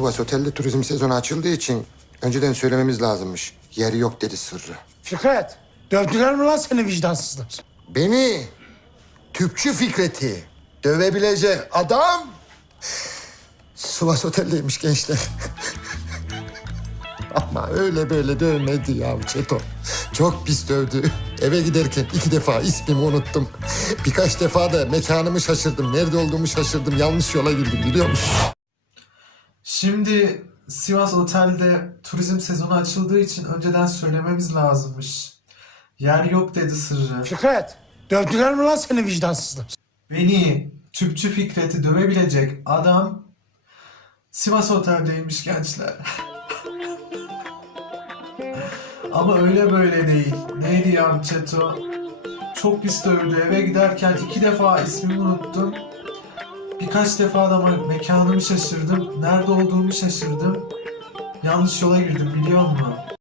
Sivas Otel'de turizm sezonu açıldığı için önceden söylememiz lazımmış. Yeri yok dedi sırrı. Fikret, dövdüler mi lan seni vicdansızlar? Beni tüpçü Fikret'i dövebilecek adam Sivas Otel'deymiş gençler. Ama öyle böyle dövmedi ya Çeto. Çok pis dövdü. Eve giderken iki defa ismimi unuttum. Birkaç defa da mekanımı şaşırdım. Nerede olduğumu şaşırdım. Yanlış yola girdim biliyor musun? Şimdi Sivas Otel'de turizm sezonu açıldığı için önceden söylememiz lazımmış. Yer yok dedi sırrı. Fikret, dövdüler mi lan seni vicdansızlar? Beni tüpçü Fikret'i dövebilecek adam Sivas Otel'deymiş gençler. Ama öyle böyle değil. Neydi ya Çeto? Çok pis dövdü. Eve giderken iki defa ismimi unuttum. Birkaç defa da me- mekanımı şaşırdım. Nerede olduğumu şaşırdım. Yanlış yola girdim biliyor musun?